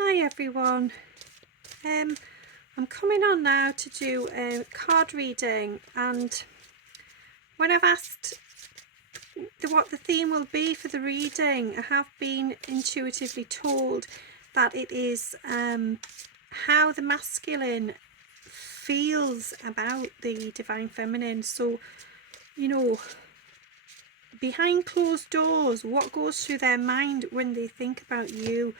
Hi everyone. I'm coming on now to do a card reading, and when I've asked what the theme will be for the reading, I have been intuitively told that it is how the masculine feels about the divine feminine. So, behind closed doors, what goes through their mind when they think about you.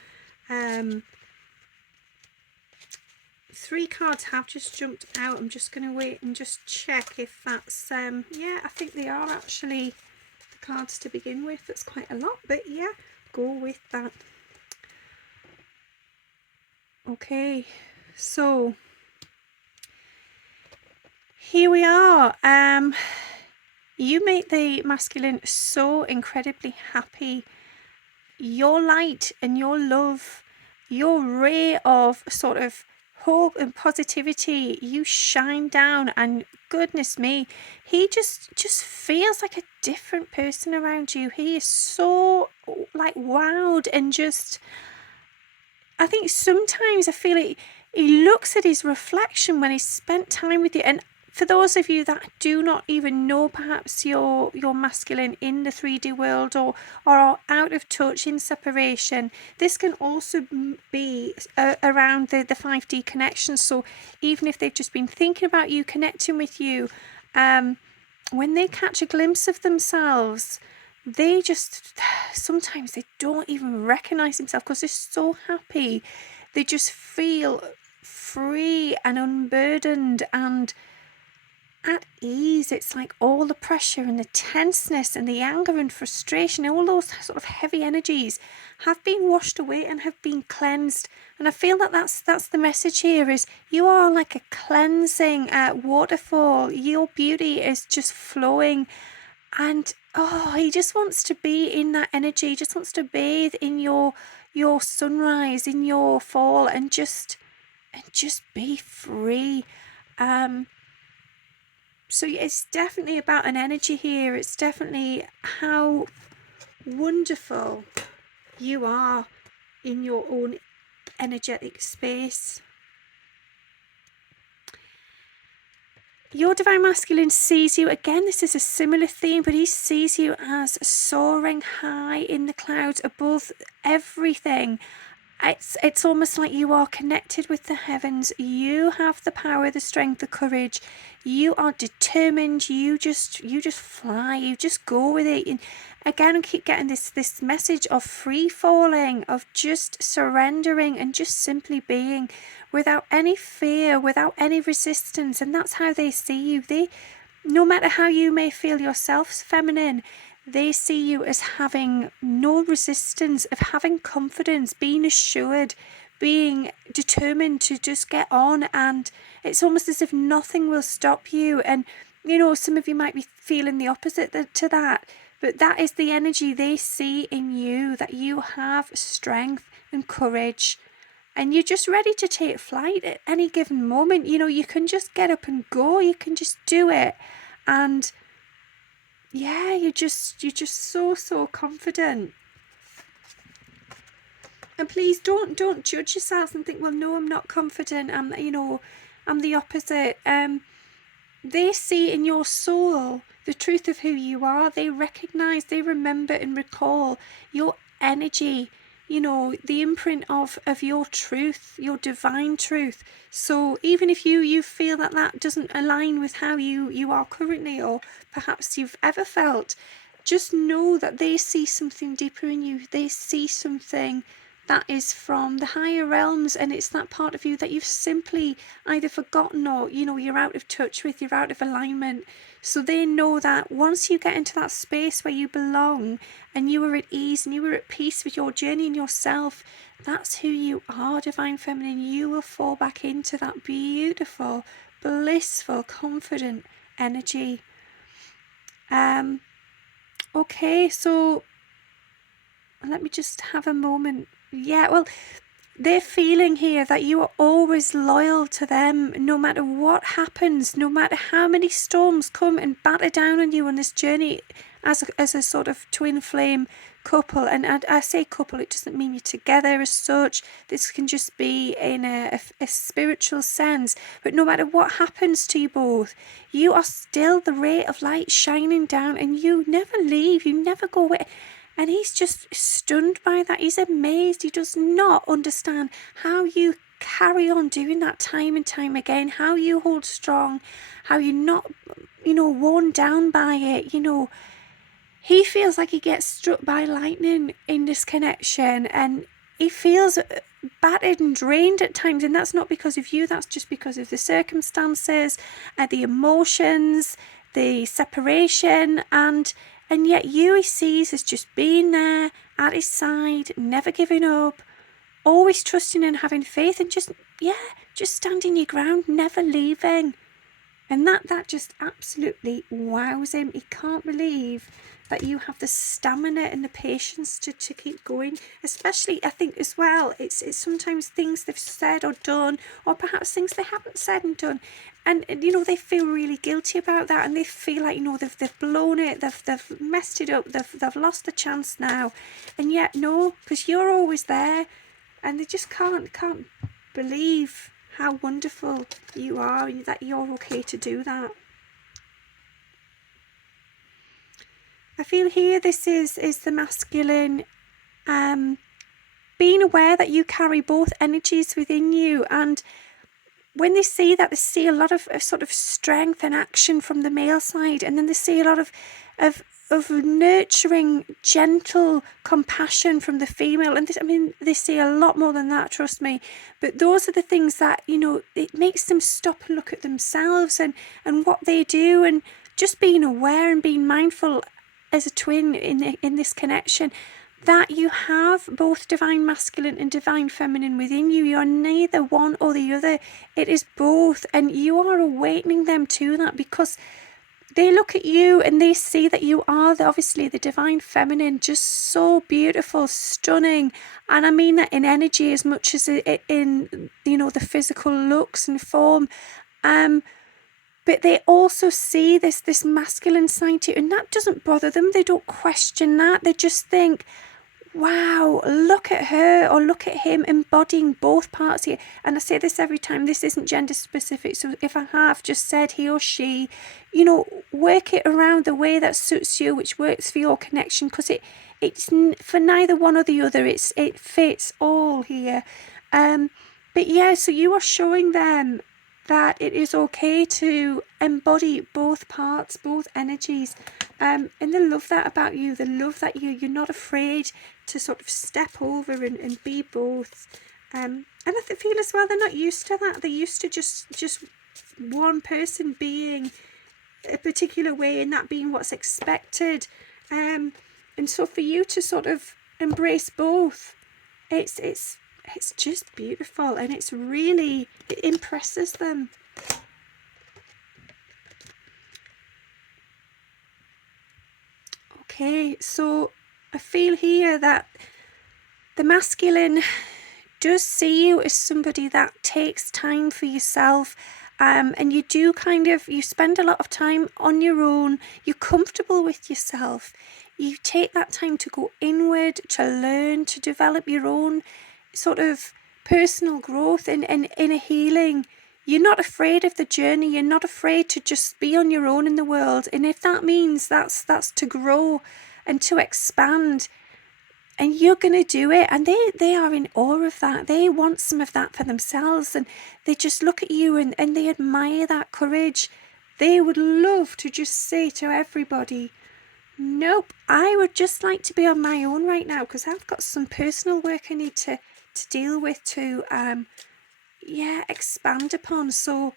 Three cards have just jumped out. I'm just going to wait and just check if that's yeah, I think they are actually the cards to begin with. That's quite a lot, but yeah, go with that. Okay, so here we are. You make the masculine so incredibly happy. Your light and your love, your ray of sort of hope and positivity, you shine down, and goodness me, he just feels like a different person around you. He is so like wowed, and just, I think sometimes I feel it, he looks at his reflection when he's spent time with you. And for those of you that do not even know perhaps your masculine in the 3D world, or are out of touch, in separation, this can also be around the 5D connection. So even if they've just been thinking about you, connecting with you, when they catch a glimpse of themselves, they just, sometimes they don't even recognize themselves because they're so happy. They just feel free and unburdened and at ease. It's like all the pressure and the tenseness and the anger and frustration, all those sort of heavy energies have been washed away and have been cleansed. And I feel that that's the message here, is you are like a cleansing waterfall. Your beauty is just flowing, and he just wants to be in that energy. He just wants to bathe in your sunrise, in your fall, and just be free. So it's definitely about an energy here. It's definitely how wonderful you are in your own energetic space. Your divine masculine sees you, again, this is a similar theme, but he sees you as soaring high in the clouds above everything. It's almost like you are connected with the heavens. You have the power, the strength, the courage. You are determined. You just fly. You just go with it. And again, I keep getting this message of free falling, of just surrendering and just simply being, without any fear, without any resistance. And that's how they see you. They, no matter how you may feel yourself feminine, they see you as having no resistance, of having confidence, being assured, being determined to just get on. And it's almost as if nothing will stop you. And, some of you might be feeling the opposite to that. But that is the energy they see in you, that you have strength and courage. And you're just ready to take flight at any given moment. You can just get up and go. You can just do it. And yeah, you're just so confident. And please don't judge yourself and think, well, no, I'm not confident. I'm the opposite. They see in your soul the truth of who you are. They recognize, they remember and recall your energy, the imprint of your truth, your divine truth. So even if you feel that doesn't align with how you are currently, or perhaps you've ever felt, just know that they see something deeper in you. They see something that is from the higher realms, and it's that part of you that you've simply either forgotten, or you're out of touch with, you're out of alignment. So they know that once you get into that space where you belong, and you are at ease and you are at peace with your journey and yourself, that's who you are, divine feminine. You will fall back into that beautiful, blissful, confident energy. Okay, so let me just have a moment. Yeah, well, they're feeling here that you are always loyal to them, no matter what happens, no matter how many storms come and batter down on you on this journey as a sort of twin flame couple, and I say couple, it doesn't mean you're together as such. This can just be in a spiritual sense. But no matter what happens to you both, you are still the ray of light shining down, and you never leave, you never go away. And he's just stunned by that. He's amazed. He does not understand how you carry on doing that time and time again, how you hold strong, how you're not, worn down by it. He feels like he gets struck by lightning in this connection, and he feels battered and drained at times, and that's not because of you, that's just because of the circumstances, the emotions, the separation, and yet he sees as just being there at his side, never giving up, always trusting and having faith, and just standing your ground, never leaving. And that just absolutely wows him. He can't believe that you have the stamina and the patience to keep going. Especially, I think as well, it's sometimes things they've said or done, or perhaps things they haven't said and done. And they feel really guilty about that, and they feel like, they've blown it, they've messed it up, they've lost the chance now. And yet, no, because you're always there, and they just can't believe how wonderful you are, and that you're okay to do that. I feel here this is the masculine being aware that you carry both energies within you, and when they see that, they see a lot of sort of strength and action from the male side, and then they see a lot of nurturing, gentle compassion from the female. And they see a lot more than that, trust me. But those are the things that, it makes them stop and look at themselves and what they do, and just being aware and being mindful as a twin in this connection, that you have both divine masculine and divine feminine within you. You're neither one or the other. It is both, and you are awakening them to that, because they look at you and they see that you are obviously the divine feminine, just so beautiful, stunning. And I mean that in energy as much as in the physical looks and form. But they also see this masculine side to you, and that doesn't bother them. They don't question that. They just think, wow, look at her or look at him embodying both parts here. And I say this every time, this isn't gender specific. So if I have just said he or she, work it around the way that suits you, which works for your connection, because it's for neither one or the other. It fits all here. But yeah, so you are showing them that it is okay to embody both parts, both energies. And they love that about you. They love that you're not afraid to sort of step over and be both. And I feel as well, they're not used to that. They're used to just one person being a particular way, and that being what's expected. And so for you to sort of embrace both, it's just beautiful, and it impresses them. Okay, so I feel here that the masculine does see you as somebody that takes time for yourself, and you do you spend a lot of time on your own. You're comfortable with yourself. You take that time to go inward, to learn, to develop your own sort of personal growth and inner healing. You're not afraid of the journey. You're not afraid to just be on your own in the world. And if that means that's to grow and to expand, and you're going to do it, and they are in awe of that. They want some of that for themselves, and they just look at you and they admire that courage. They would love to just say to everybody, nope, I would just like to be on my own right now, because I've got some personal work I need to deal with, to expand upon. So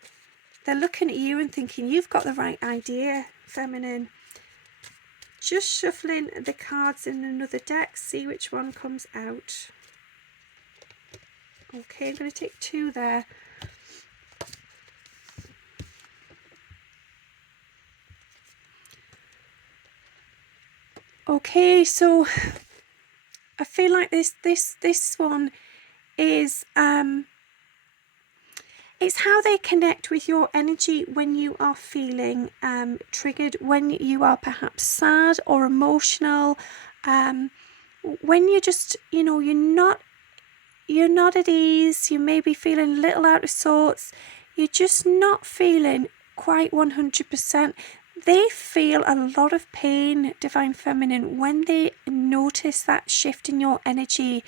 they're looking at you and thinking, you've got the right idea, feminine. Just shuffling the cards in another deck, see which one comes out. Okay, I'm going to take 2 there. Okay, so I feel like this one is it's how they connect with your energy when you are feeling triggered, when you are perhaps sad or emotional. when you're just, you're not at ease, you may be feeling a little out of sorts, you're just not feeling quite 100%. They feel a lot of pain, Divine Feminine, when they notice that shift in your energy.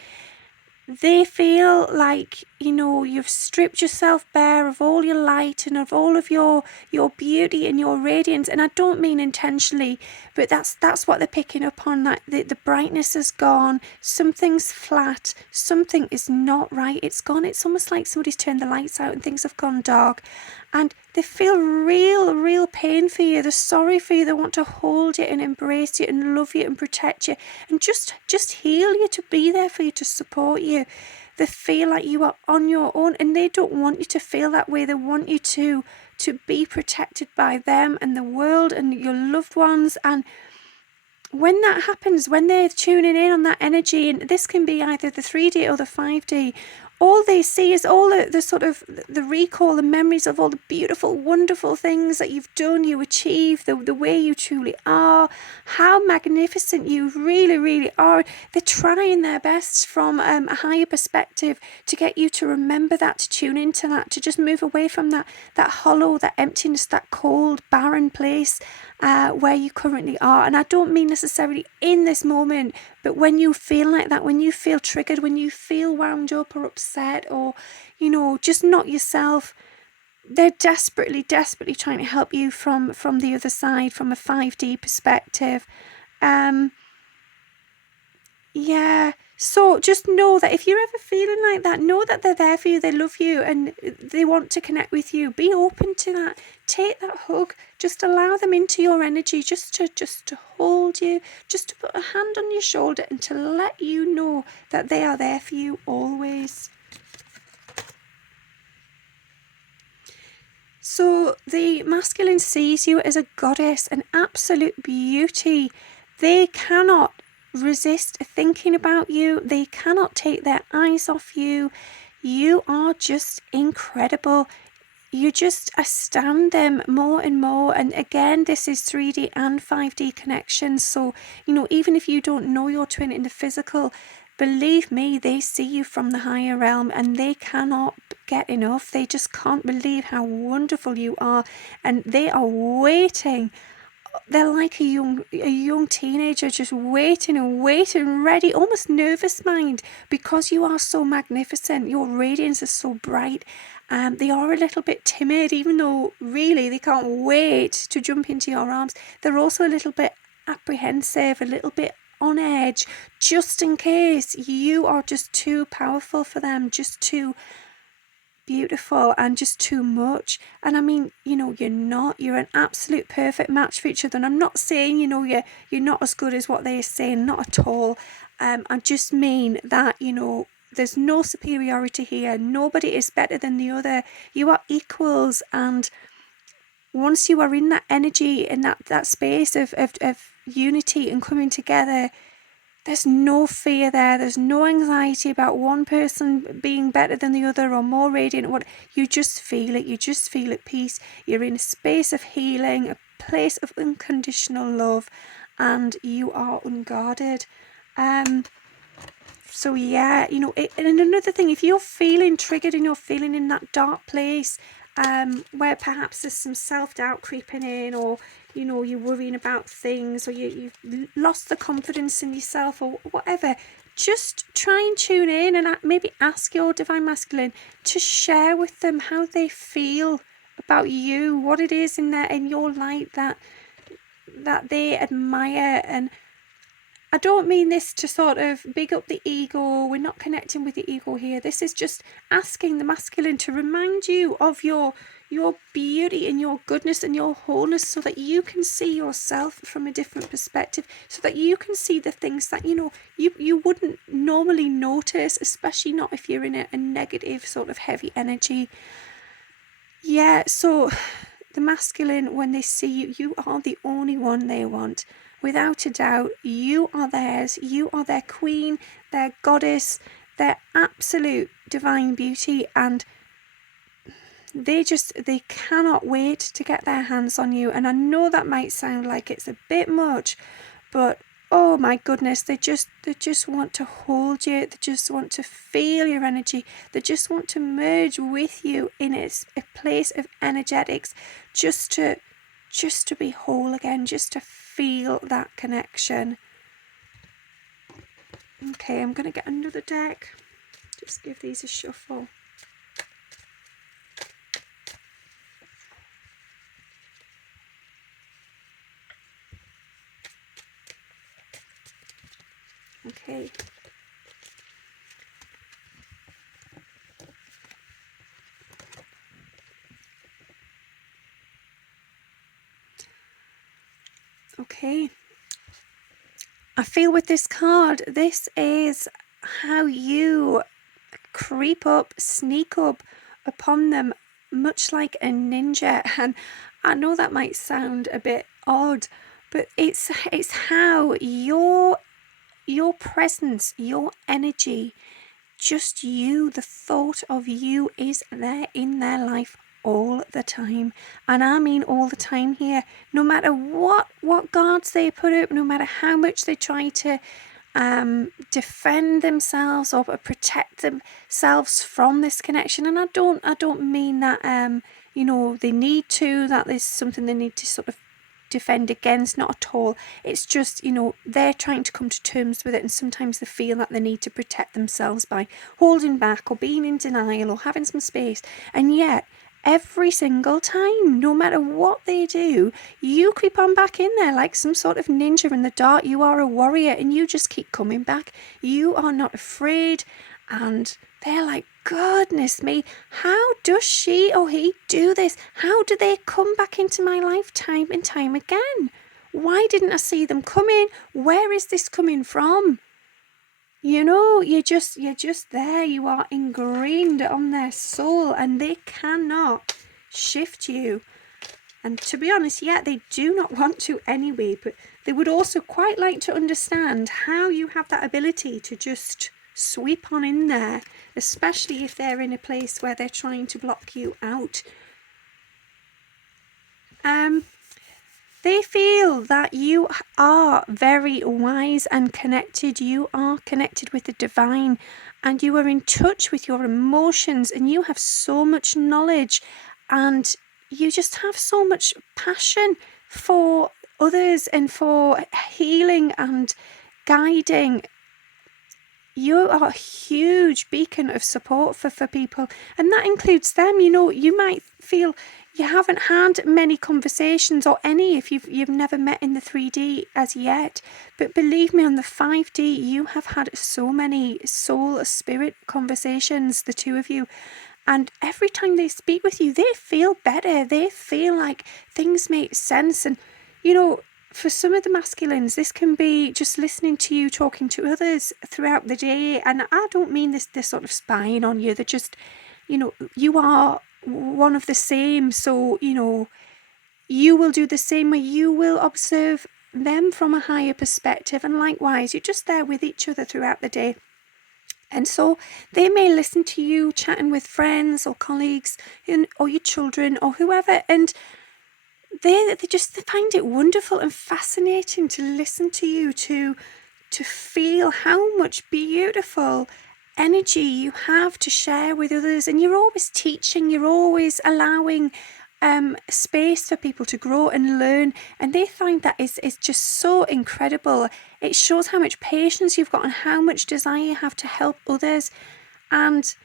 They feel like, you've stripped yourself bare of all your light and of all of your beauty and your radiance. And I don't mean intentionally, but that's what they're picking up on, that the brightness is gone, something's flat, something is not right, it's gone. It's almost like somebody's turned the lights out and things have gone dark. And they feel real pain for you. They're sorry for you. They want to hold you and embrace you and love you and protect you and just heal you, to be there for you, to support you. They feel like you are on your own, and they don't want you to feel that way. They want you to be protected by them and the world and your loved ones. And when that happens, when they're tuning in on that energy, and this can be either the 3D or the 5D, all they see is all the sort of the recall, the memories of all the beautiful, wonderful things that you've done, you achieved, the way you truly are, how magnificent you really are. They're trying their best from a higher perspective to get you to remember that, to tune into that, to just move away from that hollow, that emptiness, that cold, barren place where you currently are. And I don't mean necessarily in this moment, but when you feel like that, when you feel triggered, when you feel wound up or upset or, just not yourself, they're desperately trying to help you from the other side, from a 5D perspective. Yeah, so just know that if you're ever feeling like that, know that they're there for you, they love you, and they want to connect with you. Be open to that. Take that hug. Just allow them into your energy, just to hold you, just to put a hand on your shoulder and to let you know that they are there for you always. So the masculine sees you as a goddess, an absolute beauty. They cannot resist thinking about you. They cannot take their eyes off you. You are just incredible. You just astound them more and more. And again, this is 3D and 5D connections. So, even if you don't know your twin in the physical, believe me, they see you from the higher realm and they cannot get enough. They just can't believe how wonderful you are. And they are waiting. They're like a young teenager, just waiting, ready, almost nervous mind, because you are so magnificent. Your radiance is so bright. They are a little bit timid, even though really they can't wait to jump into your arms. They're also a little bit apprehensive, a little bit on edge, just in case. You are just too powerful for them, just too beautiful and just too much. And I mean, you're an absolute perfect match for each other. And I'm not saying, you're not as good as what they're saying, not at all. I just mean that, there's no superiority here. Nobody is better than the other. You are equals. And once you are in that energy, in that space of unity and coming together, there's no fear there. There's no anxiety about one person being better than the other or more radiant. You just feel it. You just feel at peace. You're in a space of healing, a place of unconditional love, and you are unguarded. So yeah, and another thing, if you're feeling triggered and you're feeling in that dark place, where perhaps there's some self-doubt creeping in, or you're worrying about things, or you've lost the confidence in yourself or whatever, just try and tune in and maybe ask your divine masculine to share with them how they feel about you, what it is in your light that they admire. And I don't mean this to sort of big up the ego. We're not connecting with the ego here. This is just asking the masculine to remind you of your beauty and your goodness and your wholeness, so that you can see yourself from a different perspective, so that you can see the things that you wouldn't normally notice, especially not if you're in a negative sort of heavy energy. Yeah, so the masculine, when they see you, you are the only one they want. Without a doubt, you are theirs. You are their queen, their goddess, their absolute divine beauty, and they cannot wait to get their hands on you. And I know that might sound like it's a bit much, but oh my goodness, they just want to hold you. They just want to feel your energy. They just want to merge with you in a place of energetics, just to be whole again, just to feel that connection. Okay, I'm going to get another deck. Just give these a shuffle. Okay. Okay. I feel with this card, this is how you creep up, sneak up upon them, much like a ninja. And I know that might sound a bit odd, but it's how your presence, your energy, just you, the thought of you is there in their life all the time. And I mean all the time here. No matter what guards they put up, no matter how much they try to defend themselves or protect themselves from this connection. And I don't mean that they need to, that there's something they need to sort of defend against, not at all. It's just, they're trying to come to terms with it, and sometimes they feel that they need to protect themselves by holding back or being in denial or having some space. And yet every single time, no matter what they do, you creep on back in there like some sort of ninja in the dark. You are a warrior, and you just keep coming back. You are not afraid. And they're like, goodness me, how does she or he do this? How do they come back into my life time and time again? Why didn't I see them coming? Where is this coming from? You're just there. You are ingrained on their soul, and they cannot shift you. And to be honest, they do not want to anyway, but they would also quite like to understand how you have that ability to just sweep on in there, especially if they're in a place where they're trying to block you out. They feel that you are very wise and connected. You are connected with the divine, and you are in touch with your emotions, and you have so much knowledge, and you just have so much passion for others and for healing and guiding. You are a huge beacon of support for people, and that includes them. You might feel you haven't had many conversations, or any, if you've never met in the 3D as yet, but believe me, on the 5D you have had so many soul spirit conversations, the two of you, and every time they speak with you, they feel better. They feel like things make sense. And for some of the masculines, this can be just listening to you talking to others throughout the day. And I don't mean this sort of spying on you. They're just, you are one of the same. So, you will do the same, where you will observe them from a higher perspective. And likewise, you're just there with each other throughout the day. And so they may listen to you chatting with friends or colleagues or your children or whoever. And they find it wonderful and fascinating to listen to you, to feel how much beautiful energy you have to share with others. And you're always teaching, you're always allowing space for people to grow and learn, and they find that is just so incredible. It shows how much patience you've got and how much desire you have to help others. And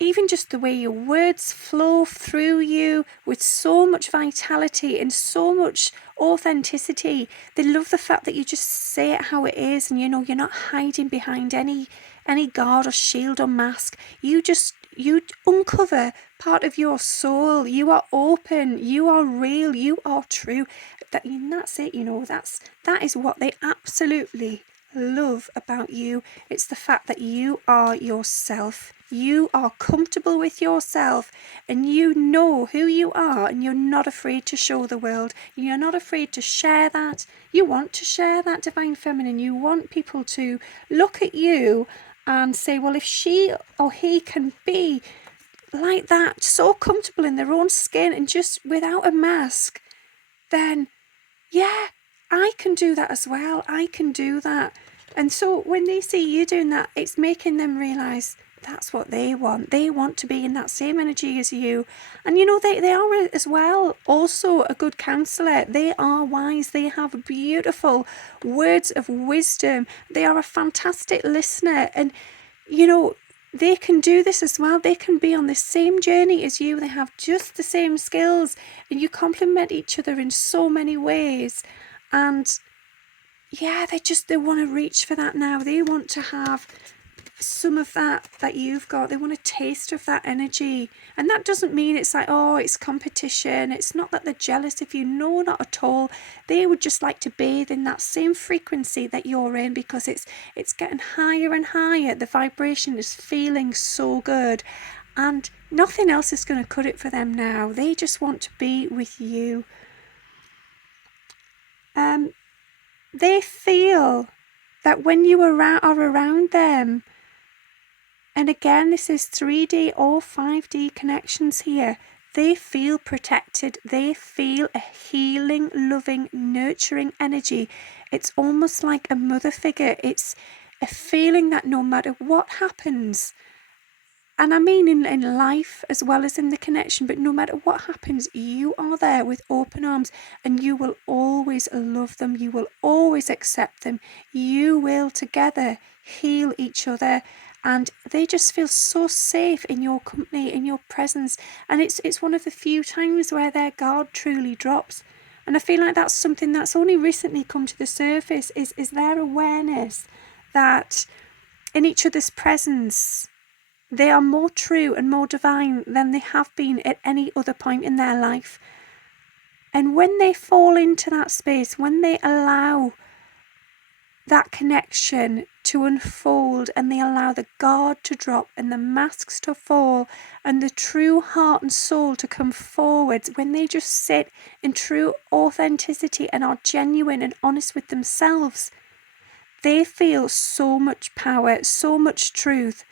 even just the way your words flow through you with so much vitality and so much authenticity. They love the fact that you just say it how it is, and you're not hiding behind any guard or shield or mask. You uncover part of your soul. You are open, you are real, you are true. That's it. That is what they absolutely love about you. It's the fact that you are yourself. You are comfortable with yourself, and you know who you are, and you're not afraid to show the world. You're not afraid to share that. You want to share that divine feminine. You want people to look at you and say, well, if she or he can be like that, so comfortable in their own skin and just without a mask, then I can do that as well. I can do that. And so when they see you doing that, it's making them realise that's what they want. They want to be in that same energy as you. And you know, they are as well also a good counsellor. They are wise. They have beautiful words of wisdom. They are a fantastic listener. And, you know, they can do this as well. They can be on the same journey as you. They have just the same skills. And you complement each other in so many ways. And yeah, they want to reach for that now. They want to have some of that you've got. They want a taste of that energy. And that doesn't mean it's like, oh, it's competition. It's not that they're jealous of you. No, not at all. They would just like to bathe in that same frequency that you're in, because it's getting higher and higher. The vibration is feeling so good. And nothing else is going to cut it for them now. They just want to be with you. They feel that when you are around them, and again, this is 3D or 5D connections here, they feel protected. They feel a healing, loving, nurturing energy. It's almost like a mother figure. It's a feeling that no matter what happens, and I mean in life as well as in the connection, but no matter what happens, you are there with open arms, and you will always love them. You will always accept them. You will together heal each other, and they just feel so safe in your company, in your presence. And it's one of the few times where their guard truly drops. And I feel like that's something that's only recently come to the surface, is their awareness that in each other's presence, they are more true and more divine than they have been at any other point in their life. And when they fall into that space, when they allow that connection to unfold, and they allow the guard to drop and the masks to fall and the true heart and soul to come forwards, when they just sit in true authenticity and are genuine and honest with themselves, they feel so much power, so much truth.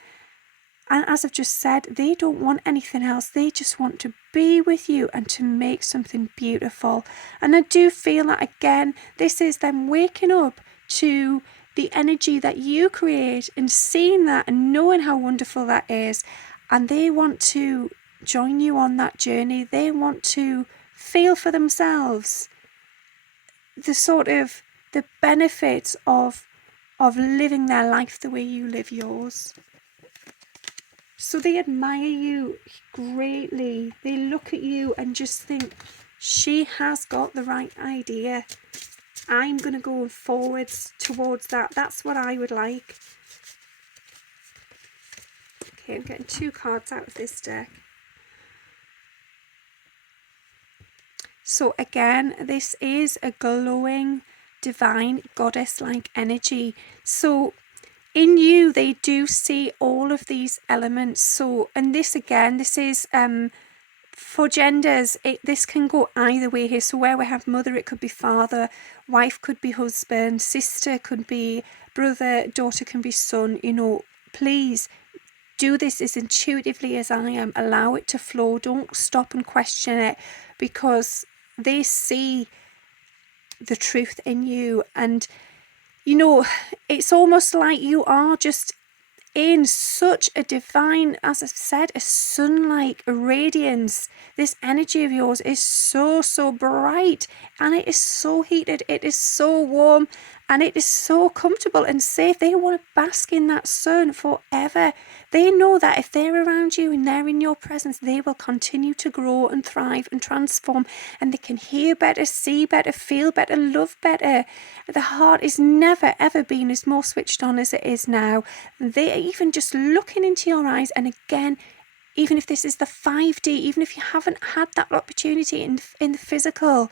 And as I've just said, they don't want anything else. They just want to be with you and to make something beautiful. And I do feel that, again, this is them waking up to the energy that you create and seeing that and knowing how wonderful that is. And they want to join you on that journey. They want to feel for themselves the benefits of living their life the way you live yours. So they admire you greatly. They look at you and just think, she has got the right idea. I'm going to go forwards towards that. That's what I would like. Okay, I'm getting 2 cards out of this deck. So again, this is a glowing, divine, goddess-like energy. So in you, they do see all of these elements. So, and this again, this is for genders, this can go either way here. So where we have mother, it could be father, wife could be husband, sister could be brother, daughter can be son. You know, please do this as intuitively as I am. Allow it to flow. Don't stop and question it, because they see the truth in you. And you know, it's almost like you are just in such a divine, as I've said, a sun-like radiance. This energy of yours is so bright, and it is so heated, it is so warm, and it is so comfortable and safe. They want to bask in that sun forever. They know that if they're around you and they're in your presence, they will continue to grow and thrive and transform, and they can hear better, see better, feel better, love better. The heart is never ever been as more switched on as it is now. They even just looking into your eyes, and again, even if this is the 5D, even if you haven't had that opportunity in the physical,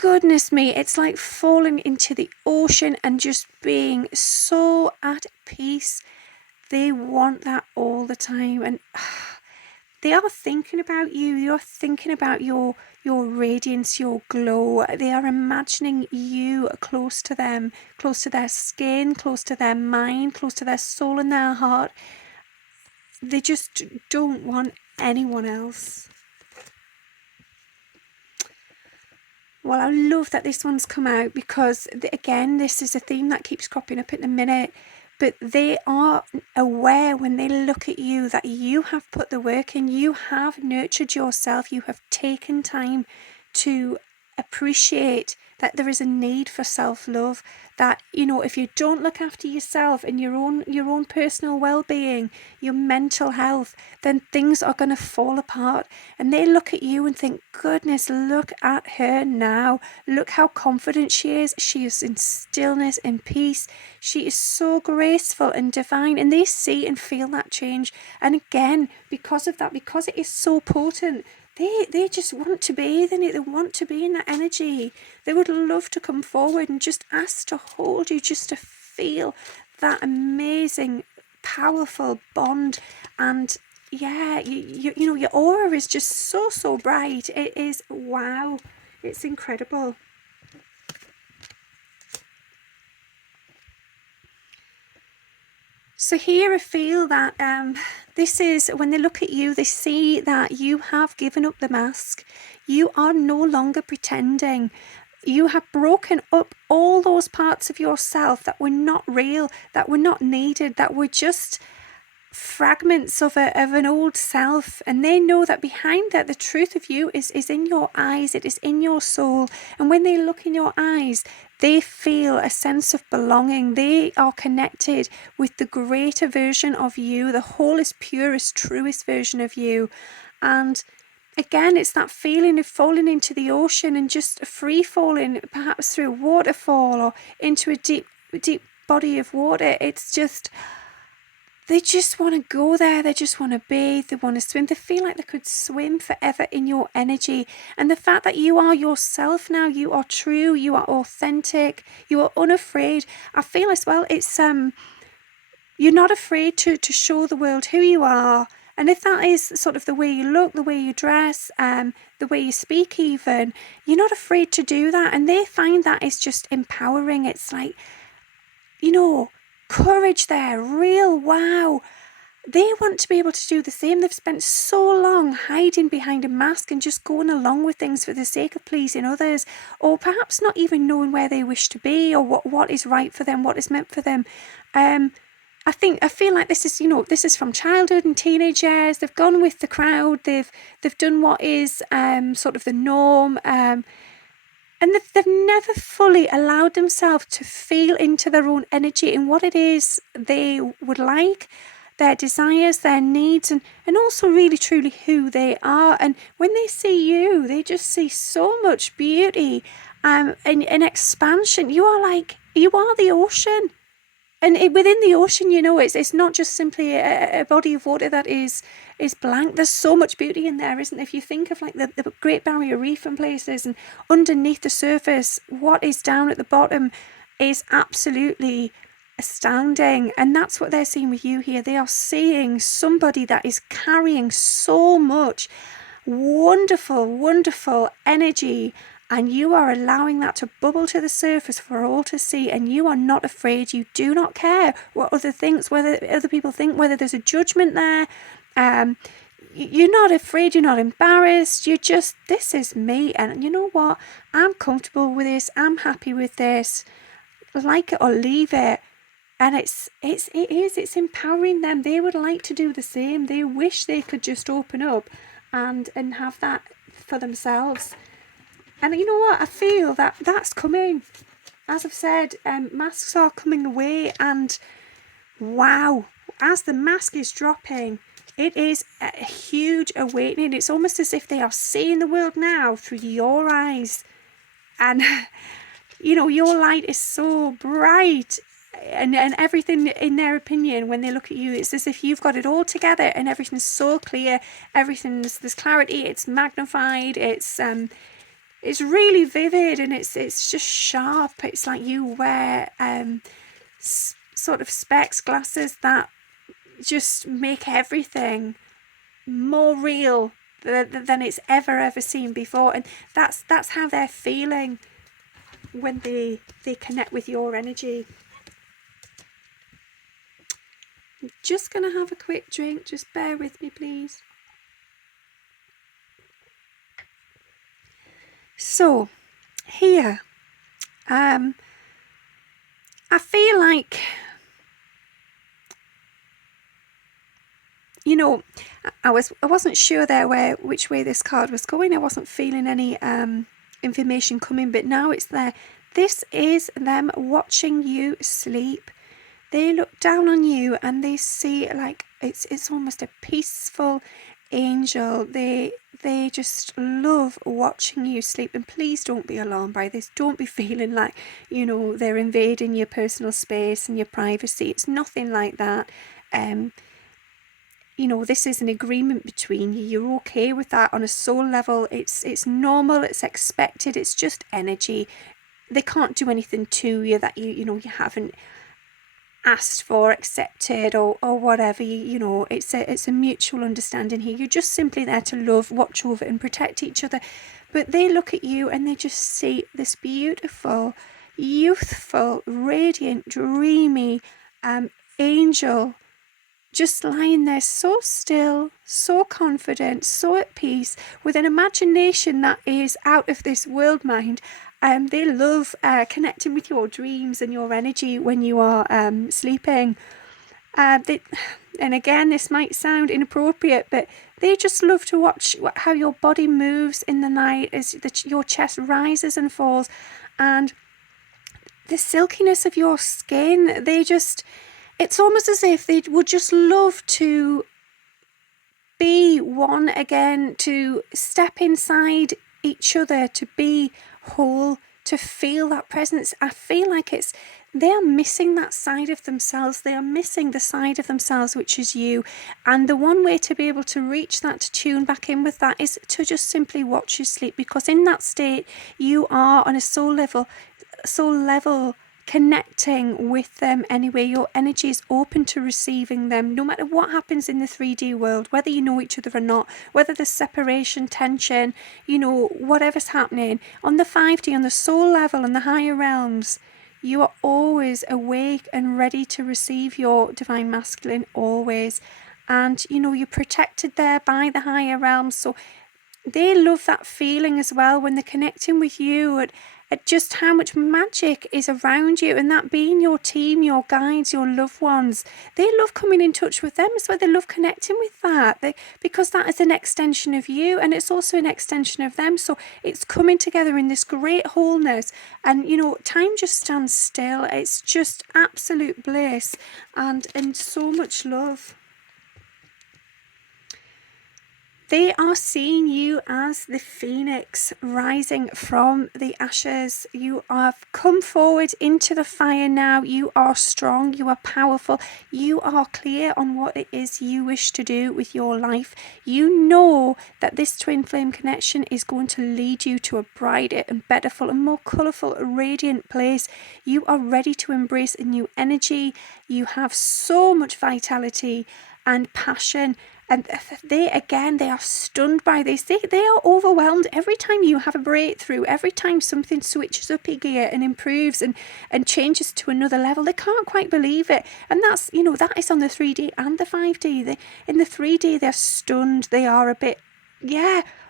goodness me, it's like falling into the ocean and just being so at peace. They want that all the time, and they are thinking about you. You're thinking about your radiance, your glow. They are imagining you close to them, close to their skin, close to their mind, close to their soul and their heart. They just don't want anyone else. Well, I love that this one's come out because, again, this is a theme that keeps cropping up in a minute. But they are aware when they look at you that you have put the work in, you have nurtured yourself, you have taken time to appreciate that there is a need for self-love, that, you know, if you don't look after yourself and your own personal well-being, your mental health, then things are going to fall apart. And they look at you and think, goodness, look at her now. Look how confident she is. She is in stillness and peace. She is so graceful and divine. And they see and feel that change. And again, because of that, because it is so potent, they just want to bathe in it. They want to be in that energy. They would love to come forward and just ask to hold you, just to feel that amazing, powerful bond. And yeah, you know, your aura is just so bright. It is, wow, it's incredible. So here I feel that this is, when they look at you, they see that you have given up the mask. You are no longer pretending. You have broken up all those parts of yourself that were not real, that were not needed, that were just fragments of an old self. And they know that behind that, the truth of you is in your eyes, it is in your soul. And when they look in your eyes, they feel a sense of belonging. They are connected with the greater version of you, the wholest, purest, truest version of you. And again, it's that feeling of falling into the ocean and just free falling, perhaps through a waterfall or into a deep body of water. It's just, they just want to go there. They just want to bathe. They want to swim. They feel like they could swim forever in your energy. And the fact that you are yourself now, you are true, you are authentic, you are unafraid. I feel as well, it's you're not afraid to show the world who you are. And if that is sort of the way you look, the way you dress, the way you speak even, you're not afraid to do that. And they find that is just empowering. It's like, you know, courage there, real wow. They want to be able to do the same. They've spent so long hiding behind a mask and just going along with things for the sake of pleasing others, or perhaps not even knowing where they wish to be or what is right for them, what is meant for them. I feel like this is, you know, this is from childhood and teenage years. They've gone with the crowd. They've done what is sort of the norm. And they've never fully allowed themselves to feel into their own energy and what it is they would like, their desires, their needs, and also really truly who they are. And when they see you, they just see so much beauty and expansion. You are like, you are the ocean. And within the ocean, you know, it's not just simply a body of water that is blank. There's so much beauty in there, isn't there? If you think of like the Great Barrier Reef and places, and underneath the surface, what is down at the bottom is absolutely astounding. And that's what they're seeing with you here. They are seeing somebody that is carrying so much wonderful, wonderful energy, and you are allowing that to bubble to the surface for all to see. And you are not afraid. You do not care what other people think, whether there's a judgment there. You're not afraid. You're not embarrassed. You're just, this is me, and you know what? I'm comfortable with this. I'm happy with this. Like it or leave it. And it's empowering them. They would like to do the same. They wish they could just open up and have that for themselves. And you know what? I feel that that's coming. As I've said, masks are coming away, and wow, as the mask is dropping, it is a huge awakening. It's almost as if they are seeing the world now through your eyes. And, you know, your light is so bright, and everything, in their opinion, when they look at you, it's as if you've got it all together and everything's so clear. There's clarity, it's magnified, it's really vivid, and it's just sharp. It's like you wear sort of specs glasses that just make everything more real than it's ever seen before. And that's how they're feeling when they connect with your energy. I'm just going to have a quick drink. Just bear with me, please. So, here, I feel like, you know, I wasn't sure there which way this card was going. I wasn't feeling any information coming, but now it's there. This is them watching you sleep. They look down on you and they see like it's almost a peaceful angel. They just love watching you sleep. And please don't be alarmed by this. Don't be feeling like, they're invading your personal space and your privacy. It's nothing like that. This is an agreement between you. You're okay with that on a soul level. It's normal, it's expected, it's just energy. They can't do anything to you that you haven't asked for, accepted, or whatever. It's a mutual understanding here. You're just simply there to love, watch over and protect each other. But they look at you and they just see this beautiful, youthful, radiant, dreamy angel just lying there, so still, so confident, so at peace, with an imagination that is out of this world mind. They love connecting with your dreams and your energy when you are sleeping. And again, this might sound inappropriate, but they just love to watch how your body moves in the night as your chest rises and falls, and the silkiness of your skin. It's almost as if they would just love to be one again, to step inside each other, to be whole, to feel that presence. I feel like they are missing that side of themselves. They are missing the side of themselves, which is you. And the one way to be able to reach that, to tune back in with that, is to just simply watch you sleep, because in that state, you are on a soul level connecting with them anyway. Your energy is open to receiving them, no matter what happens in the 3D world, whether you know each other or not, whether there's separation, tension, whatever's happening. On the 5D, on the soul level and the higher realms, you are always awake and ready to receive your divine masculine, always. And you're protected there by the higher realms, so they love that feeling as well when they're connecting with you, at just how much magic is around you, and that being your team, your guides, your loved ones. They love coming in touch with them as well. They love connecting with that, because that is an extension of you, and it's also an extension of them. So it's coming together in this great wholeness, and time just stands still. It's just absolute bliss and so much love. They are seeing you as the phoenix rising from the ashes. You have come forward into the fire now. You are strong. You are powerful. You are clear on what it is you wish to do with your life. You know that this twin flame connection is going to lead you to a brighter and betterful and more colourful, radiant place. You are ready to embrace a new energy. You have so much vitality and passion. And they are stunned by this. They are overwhelmed every time you have a breakthrough, every time something switches up a gear and improves and changes to another level. They can't quite believe it. And that's, that is on the 3D and the 5D. In the 3D, they're stunned. They are a bit,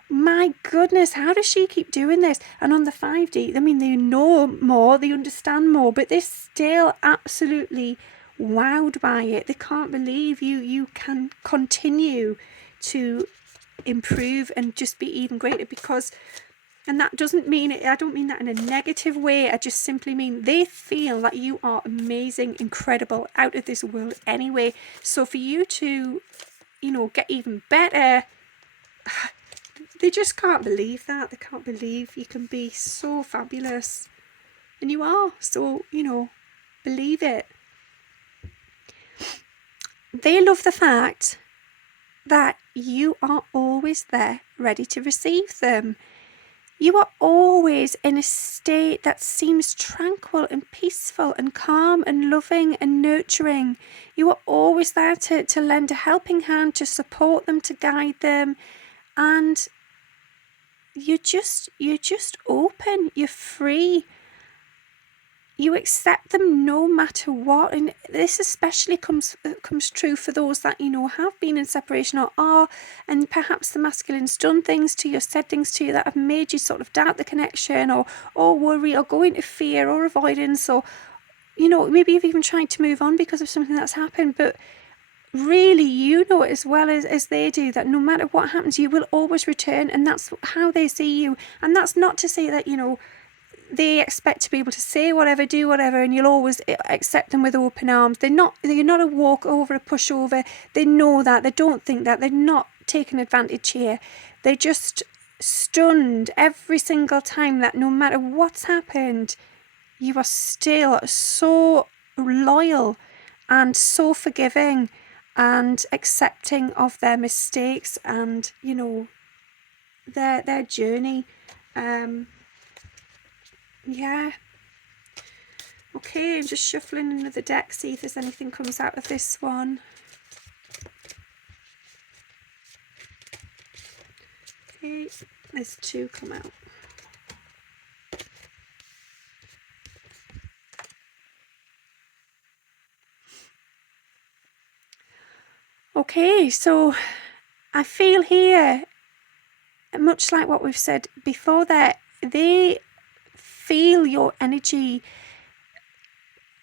my goodness, how does she keep doing this? And on the 5D, I mean, they know more, they understand more, but they're still absolutely wowed by it. They can't believe you can continue to improve and just be even greater, and that doesn't mean it, I don't mean that in a negative way. I just simply mean they feel that you are amazing, incredible, out of this world anyway. So for you to get even better, they just can't believe that. They can't believe you can be so fabulous, and you are. So believe it. They love the fact that you are always there, ready to receive them. You are always in a state that seems tranquil and peaceful and calm and loving and nurturing. You are always there to lend a helping hand, to support them, to guide them. And you're just open, you're free. you accept them no matter what. And this especially comes true for those that, you know, have been in separation or are, and perhaps the masculine's done things to you, said things to you that have made you sort of doubt the connection, or worry, or go into fear or avoidance, or, you know, maybe you've even tried to move on because of something that's happened. But really, you know as well as they do that no matter what happens, you will always return, and that's how they see you. And that's not to say that, you know, they expect to be able to say whatever, do whatever, and you'll always accept them with open arms. You're not a walkover, a pushover. They know that. They don't think that. They're not taking advantage here. They're just stunned every single time that no matter what's happened, you are still so loyal and so forgiving and accepting of their mistakes and, you know, their journey. Yeah. Okay, I'm just shuffling another deck, see if there's anything comes out of this one. Okay, there's 2 come out. Okay, so I feel here, much like what we've said before, that they feel your energy.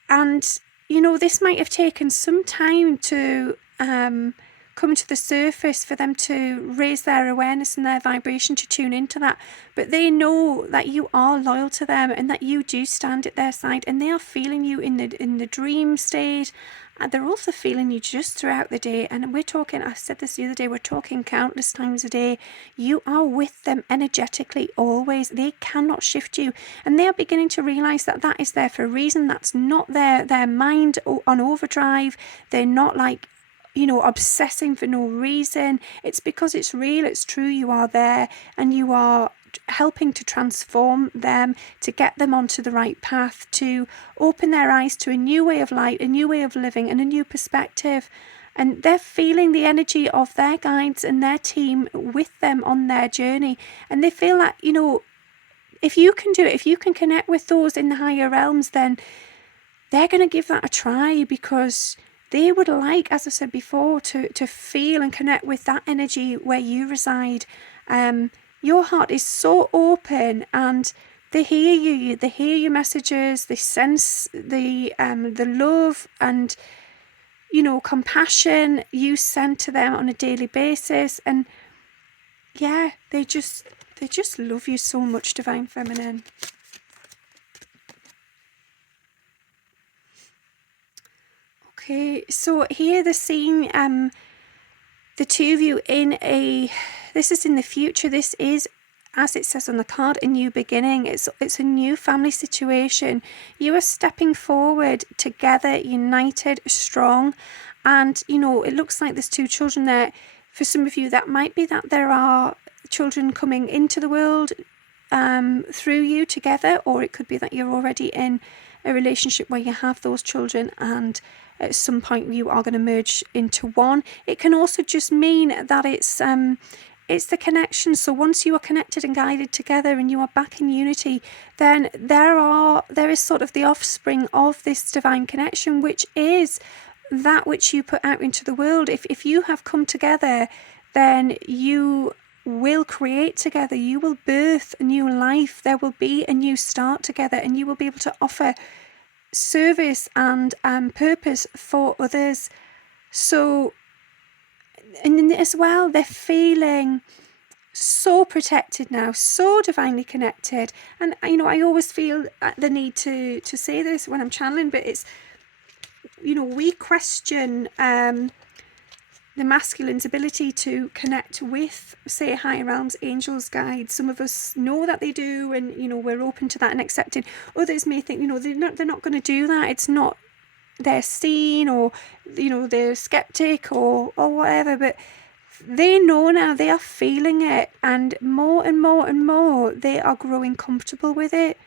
And, you know, this might have taken some time to come to the surface for them to raise their awareness and their vibration to tune into that. But they know that you are loyal to them and that you do stand at their side, and they are feeling you in the dream state. And they're also feeling you just throughout the day. And we're talking, I said this the other day, we're talking countless times a day. You are with them energetically always. They cannot shift you. And they are beginning to realise that that is there for a reason. That's not their mind on overdrive. They're not like, you know, obsessing for no reason. It's because it's real, it's true. You are there and you are helping to transform them, to get them onto the right path, to open their eyes to a new way of light, a new way of living, and a new perspective. And they're feeling the energy of their guides and their team with them on their journey. And they feel that, you know, if you can do it, if you can connect with those in the higher realms, then they're going to give that a try, because they would like, as I said before, to feel and connect with that energy where you reside. Your heart is so open, and they hear you. They hear your messages. They sense the love and, you know, compassion you send to them on a daily basis. And yeah, they just love you so much, Divine Feminine. Okay, so here they're seeing the 2 of you in this is in the future. This is, as it says on the card, a new beginning. It's a new family situation. You are stepping forward together, united, strong. And, you know, it looks like there's 2 children there. For some of you, that might be that there are children coming into the world through you together, or it could be that you're already in a relationship where you have those children and at some point you are going to merge into one. It can also just mean that it's the connection. So once you are connected and guided together and you are back in unity, then there is sort of the offspring of this divine connection, which is that which you put out into the world. If you have come together, then you will create together. You will birth a new life. There will be a new start together, and you will be able to offer service and purpose for others. So, and as well, they're feeling so protected now, so divinely connected. And, you know, I always feel the need to say this when I'm channeling, but it's, you know, we question the masculine's ability to connect with, say, higher realms, angels, guides. Some of us know that they do, and, you know, we're open to that and accepting. Others may think, you know, they're not going to do that. It's not their scene, or, you know, they're skeptic or whatever. But they know now, they are feeling it, and more and more and more they are growing comfortable with it.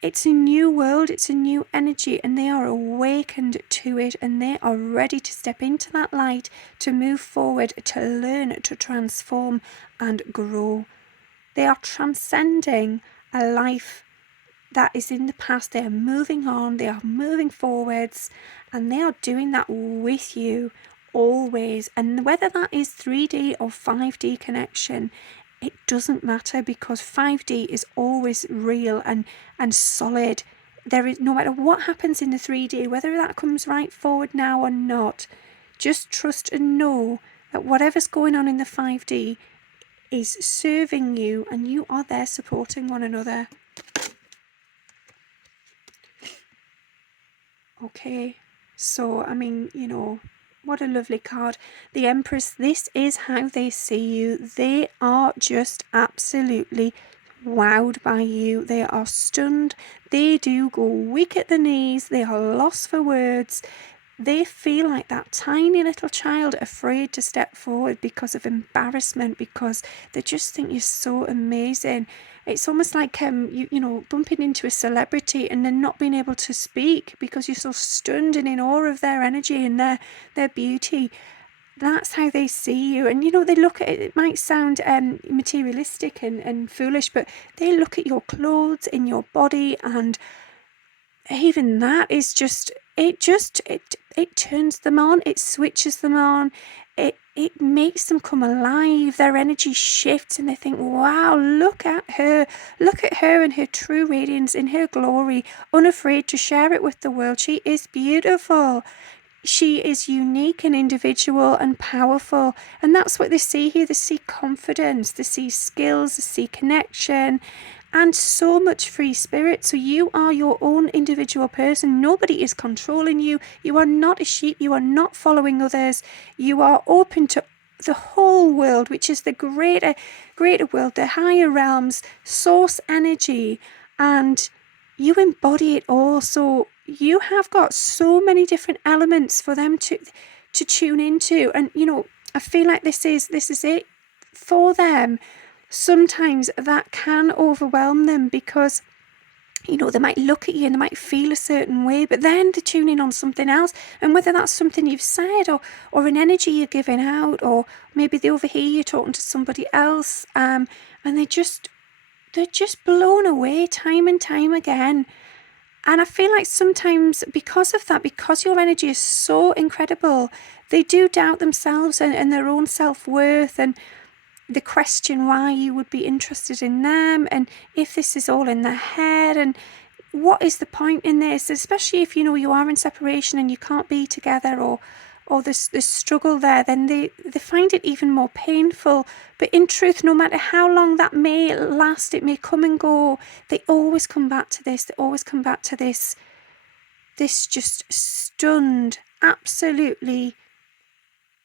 It's a new world, it's a new energy, and they are awakened to it, and they are ready to step into that light, to move forward, to learn, to transform and grow. They are transcending a life that is in the past. They are moving on, they are moving forwards, and they are doing that with you always. And whether that is 3D or 5D connection, it doesn't matter, because 5D is always real and solid. There is, no matter what happens in the 3D, whether that comes right forward now or not, just trust and know that whatever's going on in the 5D is serving you, and you are there supporting one another. Okay, so I mean, you know, what a lovely card. The Empress, this is how they see you. They are just absolutely wowed by you. They are stunned. They do go weak at the knees. They are lost for words. They feel like that tiny little child afraid to step forward because of embarrassment, because they just think you're so amazing. It's almost like you know, bumping into a celebrity and then not being able to speak because you're so stunned and in awe of their energy and their beauty. That's how they see you. And you know, they look at it, it might sound materialistic and foolish, but they look at your clothes in your body, and even that is just it turns them on, it switches them on, it makes them come alive. Their energy shifts and they think, wow, look at her in her true radiance, in her glory, unafraid to share it with the world. She is beautiful. She is unique and individual and powerful. And that's what they see here. They see confidence, they see skills, they see connection, and so much free spirit. So you are your own individual person. Nobody is controlling you. You are not a sheep. You are not following others. You are open to the whole world, which is the greater world, the higher realms, source energy, and you embody it all. So you have got so many different elements for them to tune into. And you know, I feel like this is it for them. Sometimes that can overwhelm them, because you know, they might look at you and they might feel a certain way, but then they tune in on something else, and whether that's something you've said or an energy you're giving out, or maybe they overhear you talking to somebody else, and they're just blown away time and time again. And I feel like sometimes because of that, because your energy is so incredible, they do doubt themselves and their own self-worth, and they question why you would be interested in them, and if this is all in their head, and what is the point in this, especially if you know you are in separation and you can't be together, or this struggle there, then they find it even more painful. But in truth, no matter how long that may last, it may come and go, they always come back to this. They always come back to this just stunned, absolutely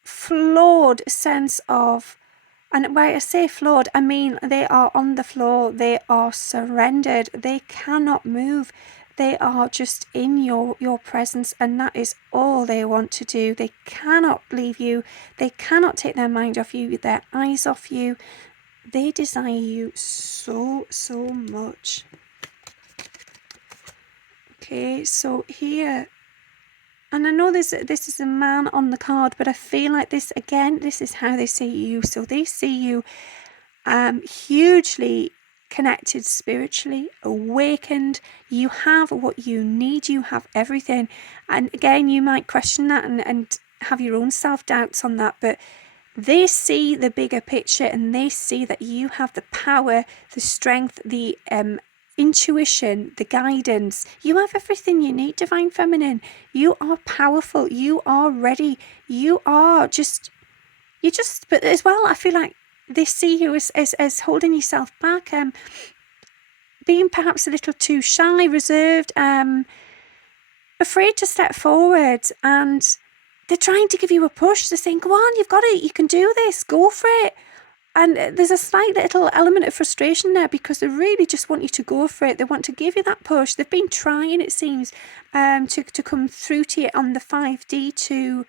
flawed sense of, and when I say flawed, I mean they are on the floor, they are surrendered, they cannot move. They are just in your presence, and that is all they want to do. They cannot leave you. They cannot take their mind off you, their eyes off you. They desire you so, so much. Okay, so here, and I know this is a man on the card, but I feel like this, again, this is how they see you. So they see you hugely connected spiritually, awakened. You have what you need. You have everything. And again, you might question that and have your own self-doubts on that, but they see the bigger picture, and they see that you have the power, the strength, the intuition, the guidance. You have everything you need, Divine Feminine. You are powerful. You are ready. You just, but as well, I feel like they see you as holding yourself back, being perhaps a little too shy, reserved, afraid to step forward, and they're trying to give you a push. They're saying, go on, you've got it, you can do this, go for it. And there's a slight little element of frustration there, because they really just want you to go for it. They want to give you that push. They've been trying, it seems, to come through to you on the 5D, to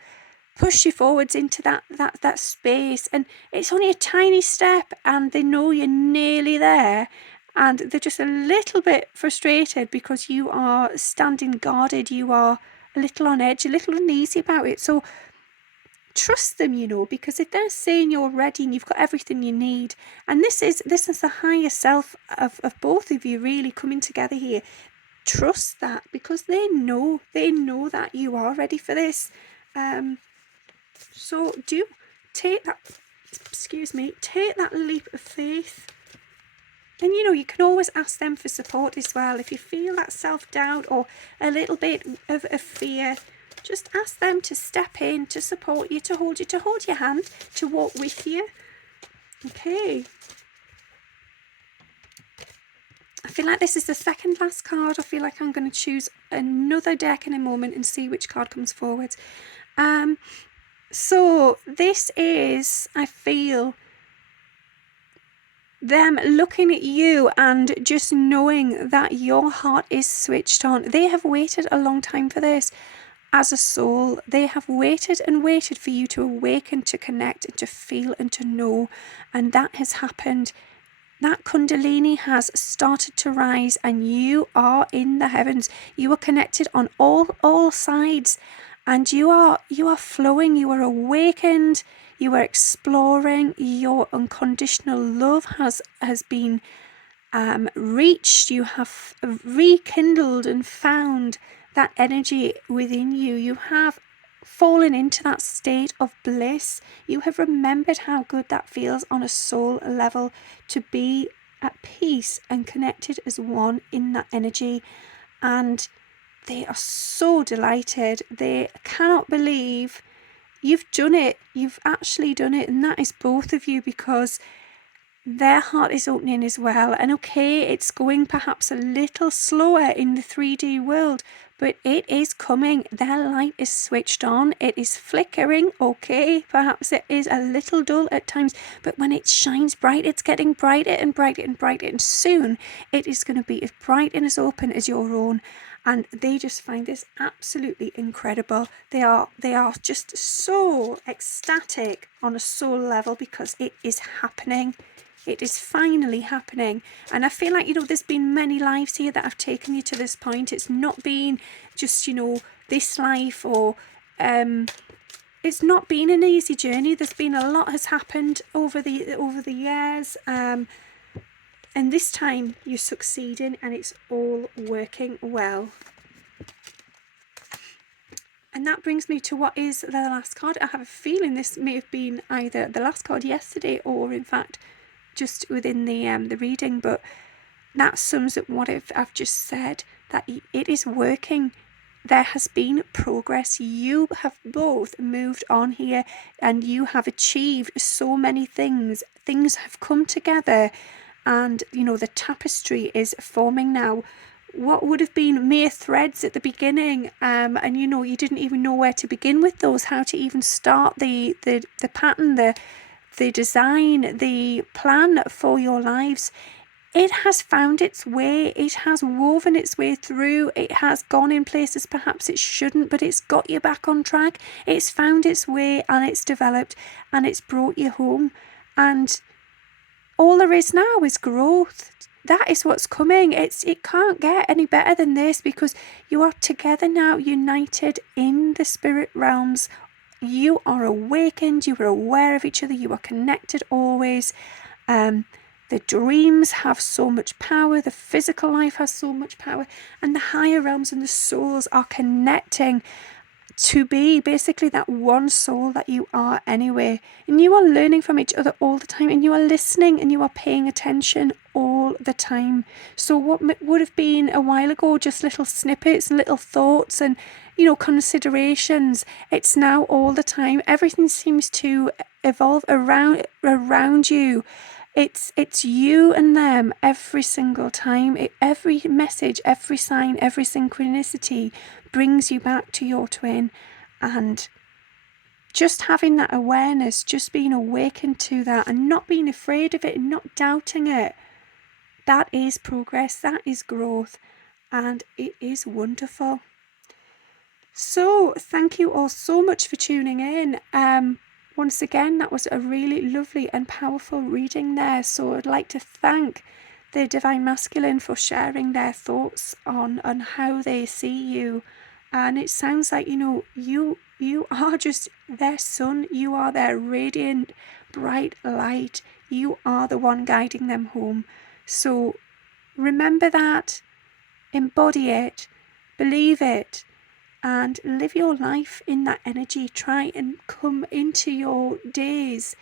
push you forwards into that space. And it's only a tiny step, and they know you're nearly there. And they're just a little bit frustrated because you are standing guarded. You are a little on edge, a little uneasy about it. So trust them, because if they're saying you're ready and you've got everything you need, and this is the higher self of both of you really coming together here, trust that, because they know that you are ready for this. So do take that leap of faith. And you can always ask them for support as well. If you feel that self-doubt or a little bit of fear, just ask them to step in, to support you, to hold your hand, to walk with you. Okay. I feel like this is the second last card. I feel like I'm going to choose another deck in a moment and see which card comes forward. So this is, I feel, them looking at you and just knowing that your heart is switched on. They have waited a long time for this. As a soul, they have waited and waited for you to awaken, to connect, and to feel and to know. And that has happened. That Kundalini has started to rise, and you are in the heavens. You are connected on all sides, and you are flowing. You are awakened. You are exploring. Your unconditional love has been reached. You have rekindled and found that energy within you. You have fallen into that state of bliss. You have remembered how good that feels on a soul level, to be at peace and connected as one in that energy. And they are so delighted. They cannot believe you've done it. You've actually done it. And that is both of you, because their heart is opening as well. And okay, it's going perhaps a little slower in the 3D world, but it is coming. Their light is switched on. It is flickering. Okay, perhaps it is a little dull at times, but when it shines bright, it's getting brighter and brighter and brighter. And soon it is going to be as bright and as open as your own. And they just find this absolutely incredible. They are just so ecstatic on a soul level, because it is happening. It is finally happening. And I feel like, there's been many lives here that have taken you to this point. It's not been just, this life, or it's not been an easy journey. There's been a lot has happened over the years. And this time you're succeeding, and it's all working well. And that brings me to what is the last card. I have a feeling this may have been either the last card yesterday, or in fact just within the reading, but that sums up what I've just said, that it is working. There has been progress. You have both moved on here, and you have achieved so many things. Things have come together, and the tapestry is forming now. What would have been mere threads at the beginning, and you didn't even know where to begin with those, how to even start the pattern, the design, the plan for your lives. It has found its way. It has woven its way through. It has gone in places perhaps it shouldn't, but it's got you back on track. It's found its way, and it's developed, and it's brought you home. And all there is now is growth. That is what's coming. It can't get any better than this, because you are together now, united in the spirit realms. You are awakened, you are aware of each other, you are connected always. The dreams have so much power, the physical life has so much power, and the higher realms and the souls are connecting to be basically that one soul that you are anyway. And you are learning from each other all the time, and you are listening, and you are paying attention all the time. So what would have been a while ago just little snippets and little thoughts and considerations, it's now all the time. Everything seems to evolve around you. It's you and them every single time. Every message, every sign, every synchronicity brings you back to your twin. And just having that awareness, just being awakened to that, and not being afraid of it and not doubting it, that is progress, that is growth, and it is wonderful. So thank you all so much for tuning in. Once again, that was a really lovely and powerful reading there. So I'd like to thank the Divine Masculine for sharing their thoughts on how they see you. And it sounds like, you You are just their sun. You are their radiant, bright light. You are the one guiding them home. So remember that, embody it, believe it, and live your life in that energy. Try and come into your days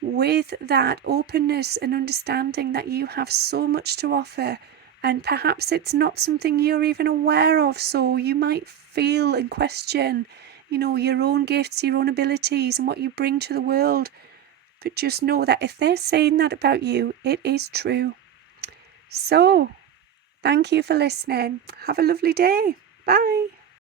with that openness and understanding that you have so much to offer, and perhaps it's not something you're even aware of, so you might feel and question, your own gifts, your own abilities, and what you bring to the world. But just know that if they're saying that about you, it is true. So thank you for listening. Have a lovely day. Bye.